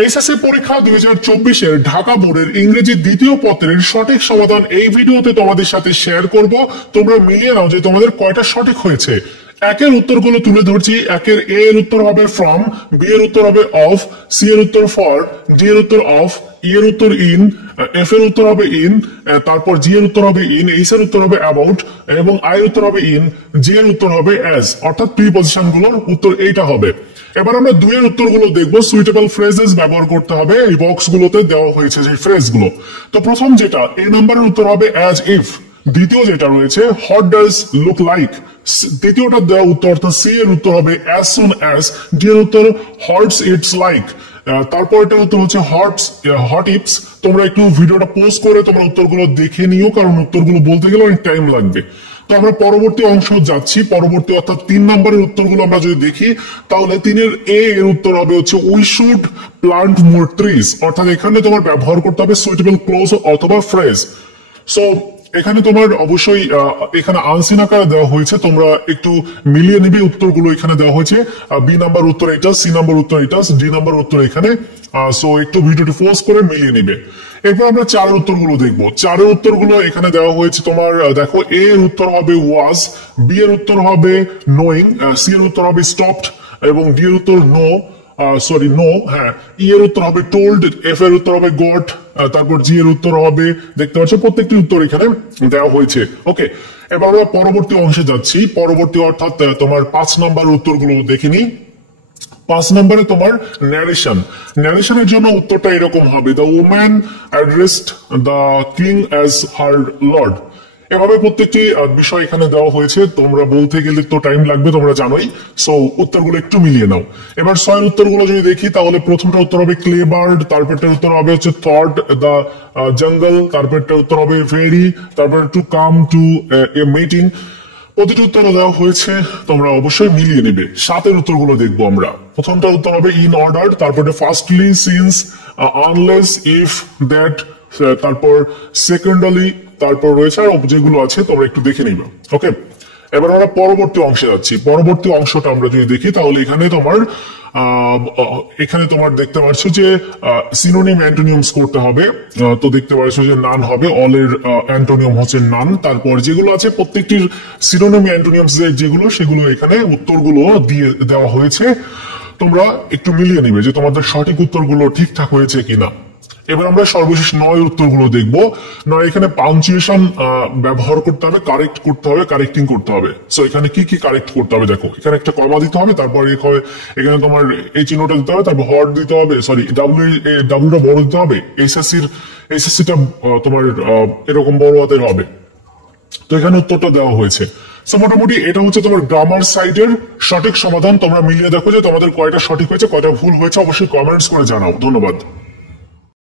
HSC পরীক্ষা 2024-এর ঢাকা বোর্ডের ইংরেজি দ্বিতীয় পত্রের সঠিক সমাধান এই ভিডিওতে তোমাদের সাথে শেয়ার করব। তোমরা মিলিয়ে নাও যে তোমাদের কয়টা সঠিক হয়েছে। একের উত্তরগুলো তুলে ধরছি। একের এ এর উত্তর হবে ফ্রম, বি এর উত্তর হবে অফ, সি এর উত্তর ফর, ডি এর উত্তর অফ, ই এর উত্তর ইন, এফ এর উত্তর হবে ইন, তারপর জি এর উত্তর হবে ইন, এইচ এর উত্তর হবে অ্যাবাউট এবং আই এর উত্তর হবে ইন, জি এর উত্তর হবে অ্যাজ, অর্থাৎ প্রিপজিশন গুলোর উত্তর এইটা হবে। এবার আমরা দুইয়ের উত্তরগুলো দেখবো। সুইটেবল ফ্রেজেস ব্যবহার করতে হবে, এই বক্স গুলোতে দেওয়া হয়েছে যে ফ্রেজ গুলো। তো প্রথম যেটা এ নাম্বারের উত্তর হবে অ্যাজ ইফ। দ্বিতীয় যেটা রয়েছে হোয়াট ডাজ লুক লাইক, দ্বিতীয়টা দেওয়া উত্তর অর্থাৎ সি এর উত্তর হবে অ্যাজ সুন অ্যাজ, ডি এর উত্তর হটস ইটস লাইক, তারপর এটার উত্তর হচ্ছে হট ইপস। তোমরা একটু ভিডিওটা পোজ করে তোমরা উত্তরগুলো দেখে নিও, কারণ উত্তরগুলো বলতে গেলে অনেক টাইম লাগবে। তো আমরা পরবর্তী অংশ যাচ্ছি। পরবর্তী অর্থাৎ 3 নম্বরের উত্তরগুলো আমরা যদি দেখি, তাহলে 3-এর এ এর উত্তর হবে হচ্ছে we should plant more trees, অর্থাৎ এখানে তোমার ব্যবহার করতে হবে সুইটেবল ক্লোজ অথবা ফ্রেজ। সো এখানে তোমার অবশ্যই এখানে আনসিন আকারে দেওয়া হয়েছে, তোমরা একটু মিলিয়ে নিবে উত্তরগুলো। এখানে দেওয়া হয়েছে বি নাম্বার উত্তর এটা, সি নাম্বার উত্তর এটা, ডি নাম্বার উত্তর এখানে। সো একটু ভিডিওটি ফোর্স করে মিলিয়ে নিবে। এরপর আমরা চারের উত্তরগুলো দেখবো। চারের উত্তরগুলো এখানে দেওয়া হয়েছে তোমার, দেখো এ এর উত্তর হবে ওয়াজ, বি এর উত্তর হবে নোয়িং, সি এর উত্তর হবে স্টপড এবং ডি এর উত্তর নো, হ্যাঁ, ই এর উত্তর হবে টোল্ড, এফ এর উত্তর হবে গট, তারপর জি এর উত্তর হবে, দেখতে পাচ্ছ প্রত্যেকটি উত্তর এখানে দেওয়া হয়েছে। ওকে, এবার আমরা পরবর্তী অংশে যাচ্ছি। পরবর্তী অর্থাৎ তোমার 5 নাম্বার উত্তরগুলো দেখে নিই। 5 নম্বরে তোমার ন্যারেশন। ন্যারেশনের জন্য উত্তরটা এরকম হবে the woman addressed the king as her Lord. এভাবে প্রত্যেকটি বিষয় এখানে দেওয়া হয়েছে। তোমরা বলতে গেলে তো টাইম লাগবে, তোমরা জানোই। সো উত্তরগুলো একটু মিলিয়ে নাও। এবার 6 উত্তরগুলো যদি দেখি, তাহলে প্রথমটা উত্তর হবে ক্লে বার্ড, তারপরটার উত্তর হবে হচ্ছে থট দ্য জঙ্গল, তারপরটার উত্তর হবে ভেরি, তারপর to come to a meeting. প্রতিটি উত্তর দেওয়া হয়েছে, তোমরা অবশ্যই মিলিয়ে নেবে। 7-এর উত্তরগুলো দেখবো আমরা। প্রথমটা উত্তর হবে ইন অর্ডার, তারপরে firstly, since, unless, if, that, তারপর সেকেন্ডালি, তারপর রয়েছে আর যেগুলো আছে তোমরা একটু দেখে নিবে। ওকে, এবার আমরা পরবর্তী অংশে যাচ্ছি। পরবর্তী অংশটা আমরা যদি দেখি, তাহলে এখানে তোমার দেখতে পাচ্ছ যে সিনোনিম অ্যান্টোনিয়ামস করতে হবে। তো দেখতে পাচ্ছ যে নান হবে, অল এর অ্যান্টোনিয়াম হচ্ছে নান। তারপর যেগুলো আছে প্রত্যেকটির সিনোনিম অ্যান্টোনিয়ামস যেগুলো, সেগুলো এখানে উত্তরগুলো দিয়ে দেওয়া হয়েছে। তোমরা একটু মিলিয়ে নিবে যে তোমাদের সঠিক উত্তরগুলো ঠিকঠাক হয়েছে কিনা। এবার আমরা সর্বশেষ 9 উত্তরগুলো দেখবো। 9 এখানে পাঞ্চুয়েশন ব্যবহার করতে হবে, কারেক্ট করতে হবে, কারেক্টিং করতে হবে। সো এখানে কি কি কারেক্ট করতে হবে দেখো, এখানে একটা কমা দিতে হবে, তারপর এখানে তোমার এই চিহ্নটা দিতে হবে, তারপর হট দিতে হবে, সরি ডাব্লিউটা বড় দিতে হবে, এসএসসিটা তোমার এরকম বড় হাতের হবে। তো এখানে উত্তরটা দেওয়া হয়েছে। সো মোটামুটি এটা হচ্ছে তোমার গ্রামার সাইডের সঠিক সমাধান। তোমরা মিলিয়ে দেখো যে তোমাদের কয়টা সঠিক হয়েছে, কয়টা ভুল হয়েছে, অবশ্যই কমেন্টস করে জানাও। ধন্যবাদ।